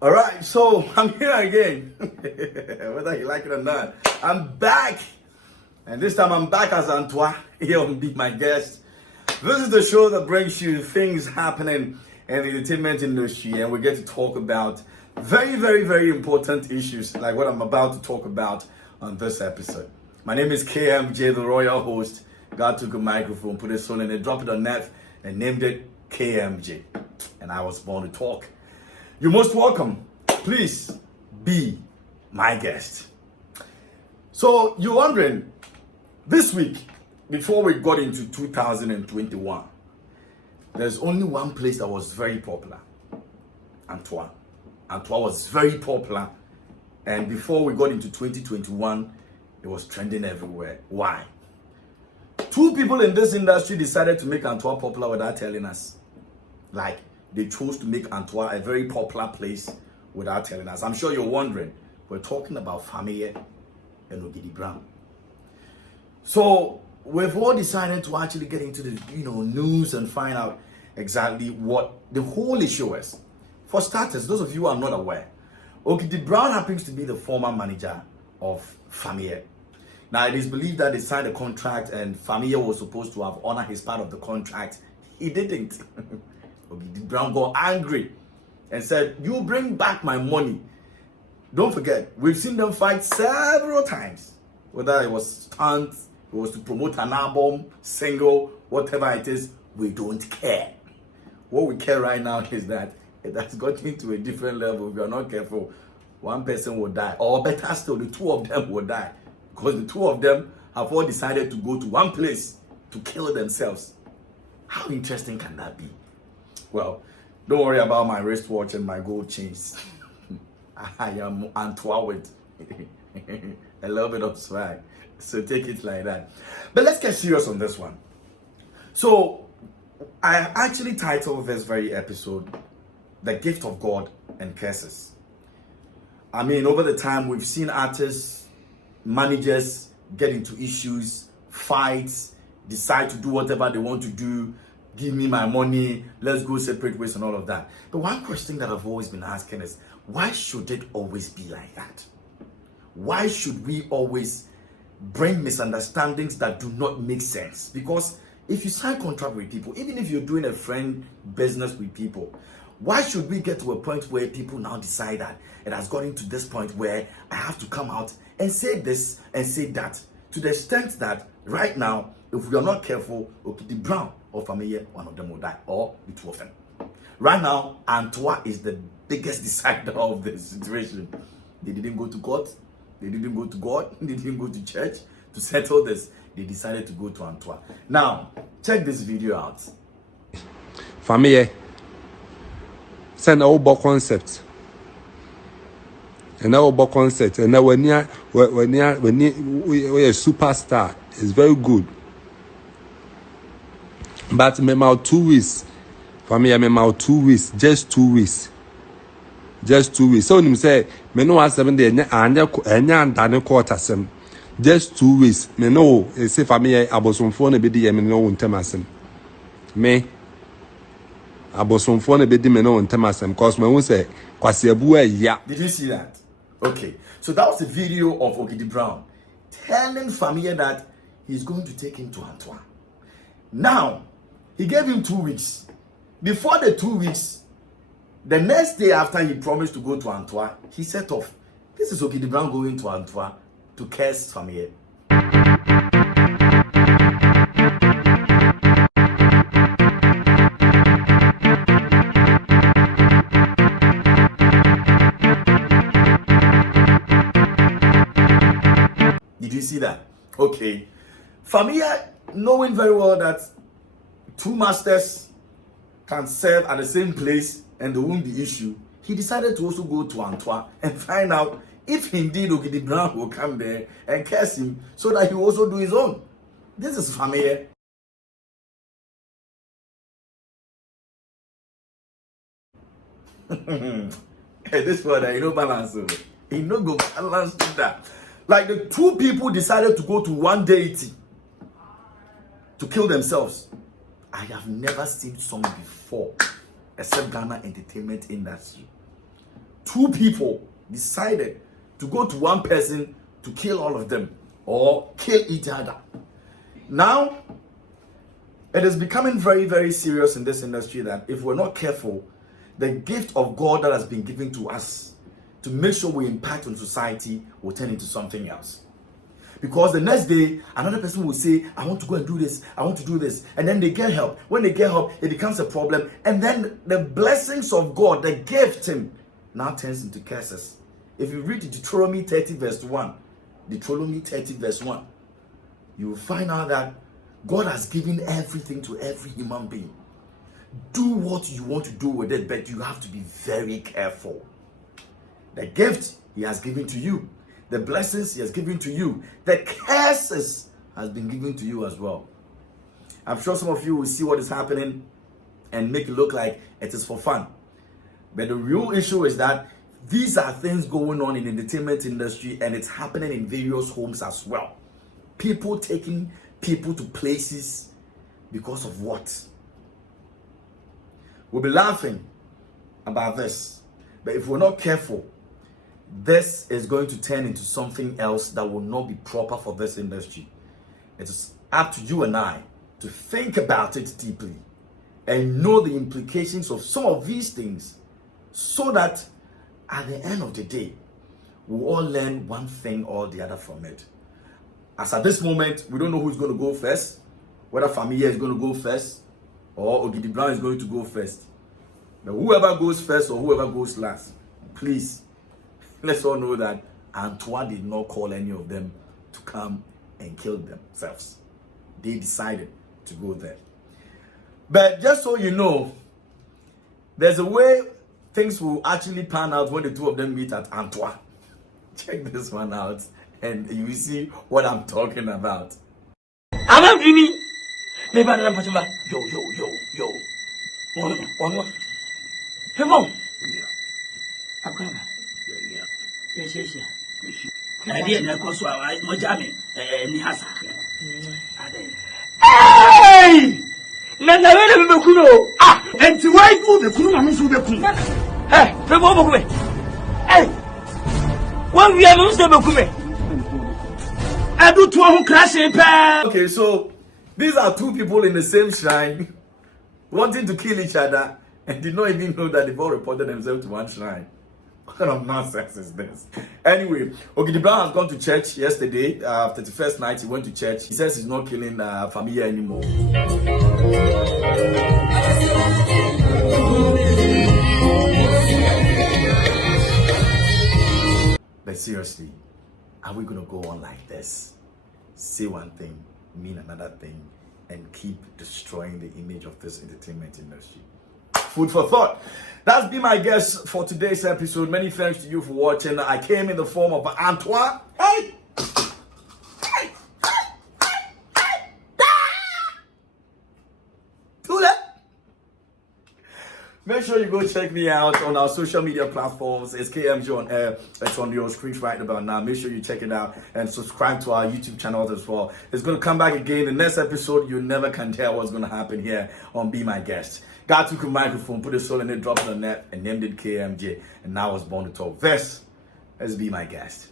All right, so I'm here again. Whether you like it or not, I'm back. And this time I'm back as Antoa. Here will be my guest. This is the show that brings you things happening in the entertainment industry, and we get to talk about very, very, very important issues like what I'm about to talk about on this episode. My name is KMJ, the royal host. God took a microphone, put a soul in it, dropped it on net, and named it KMJ. And I was born to talk. You're most welcome. Please be my guest. So you're wondering, this week, before we got into 2021, there's only one place that was very popular. Antoa. Antoa was very popular. And before we got into 2021, it was trending everywhere. Why? Two people in this industry decided to make Antoa popular without telling us. Like, they chose to make Antoa a very popular place without telling us. I'm sure you're wondering. We're talking about Fameye and Ogidi Brown. So we've all decided to actually get into the news and find out exactly what the whole issue is. For starters, those of you who are not aware, Ogidi Brown happens to be the former manager of Fameye. Now it is believed that they signed a contract and Fameye was supposed to have honored his part of the contract. He didn't. Ogidi Brown got angry and said, "You bring back my money." Don't forget, we've seen them fight several times. Whether it was stunts, it was to promote an album, single, whatever it is, we don't care. What we care right now is that it has gotten to a different level. If you are not careful, one person will die. Or better still, the two of them will die. Because the two of them have all decided to go to one place to kill themselves. How interesting can that be? Well, don't worry about my wristwatch and my gold chains. I am Antoa with a little bit of swag. So take it like that. But let's get serious on this one. So I actually titled this very episode, "The Gift of God and Curses." I mean, over the time, we've seen artists, managers get into issues, fights, decide to do whatever they want to do. Give me my money, let's go separate ways and all of that. But one question that I've always been asking is, why should it always be like that? Why should we always bring misunderstandings that do not make sense? Because if you sign contract with people, even if you're doing a friend business with people, why should we get to a point where people now decide that it has gotten to this point where I have to come out and say this and say that, to the extent that right now, if we are not careful, Ogidi Brown or Fameye, one of them will die, or the two of them. Right now, Antoa is the biggest decider of the situation. They didn't go to court, they didn't go to God, they didn't go to church to settle this. They decided to go to Antoa. Now, check this video out. Fameye, send our concept. And our concept, and now when you're a superstar, it's very good. But me my 2 weeks. For me, me my 2 weeks. Just 2 weeks. Just 2 weeks. So him say, me no have 7 days. Anya done quarter sem. Just 2 weeks. Me no. Say for me, abosomfo na bedi me no untemasem. Me. Abosomfo na bedi me no untemasem. Cause me won say kwase abu ya. Did you see that? Okay. So that was the video of Ogidi Brown telling Fameye that he's going to take him to Antoa. Now, he gave him 2 weeks. Before the 2 weeks, the next day after he promised to go to Antoa, he set off. This is Ogidi Brown going to Antoa to curse Fameye. Did you see that? Okay. Fameye, knowing very well that two masters can serve at the same place and there won't be issue, he decided to also go to Antoa and find out if indeed Ogidi Brown will come there and curse him so that he will also do his own. This is Fameye. Hey, this brother, balance. He no go balance to that. Like the two people decided to go to one deity to kill themselves. I have never seen someone before, except Ghana entertainment industry. two people decided to go to one person to kill all of them or kill each other. Now, it is becoming very, very serious in this industry that if we're not careful, the gift of God that has been given to us to make sure we impact on society will turn into something else. Because the next day, another person will say, I want to go and do this, I want to do this. And then they get help. When they get help, it becomes a problem. And then the blessings of God, the gift him, now turns into curses. If you read Deuteronomy 30 verse 1, Deuteronomy 30 verse 1, you will find out that God has given everything to every human being. Do what you want to do with it, but you have to be very careful. The gift he has given to you, the blessings he has given to you, the curses has been given to you as well. I'm sure some of you will see what is happening and make it look like it is for fun. But the real issue is that these are things going on in the entertainment industry, and it's happening in various homes as well. People taking people to places because of what? We'll be laughing about this, but if we're not careful, this is going to turn into something else that will not be proper for this industry. It is up to you and I to think about it deeply and know the implications of some of these things, so that at the end of the day, we all learn one thing or the other from it. As at this moment, we don't know who's going to go first, whether Fameye is going to go first or Ogidi Brown is going to go first. But whoever goes first or whoever goes last, please, let's all know that Antoa did not call any of them to come and kill themselves. They decided to go there. But just so you know, there's a way things will actually pan out when the two of them meet at Antoa. Check this one out and you will see what I'm talking about. I'm Vini. Maybe I'm not yo. One. Come on. Yeah. Yes. I didn't know so I was jamming. Nihasa. Hey! Nana, where Kuno? Ah, and to why go the Kuno and so the Kuno? Hey, Febo. Hey, one we are not the Kume. I do to one crashing pair. Okay, so these are two people in the same shrine wanting to kill each other and did not even know that they've all reported themselves to one shrine. What kind of nonsense is this? Anyway, Ogidi Brown has gone to church yesterday. 31st night, he went to church. He says he's not killing Fameye anymore. But seriously, are we going to go on like this? Say one thing, mean another thing, and keep destroying the image of this entertainment industry? Food for thought. That's been my guest for today's episode. Many thanks to you for watching. I came in the form of Antoa. Hey! Do that. Make sure you go check me out on our social media platforms. It's KMG on air. It's on your screen right about now. Make sure you check it out and subscribe to our YouTube channel as well. It's going to come back again. The next episode, you never can tell what's going to happen here on Be My Guest. God took a microphone, put a soul in it, dropped it on net, and named it KMJ. And now I was born to talk. This, let's Be My Guest.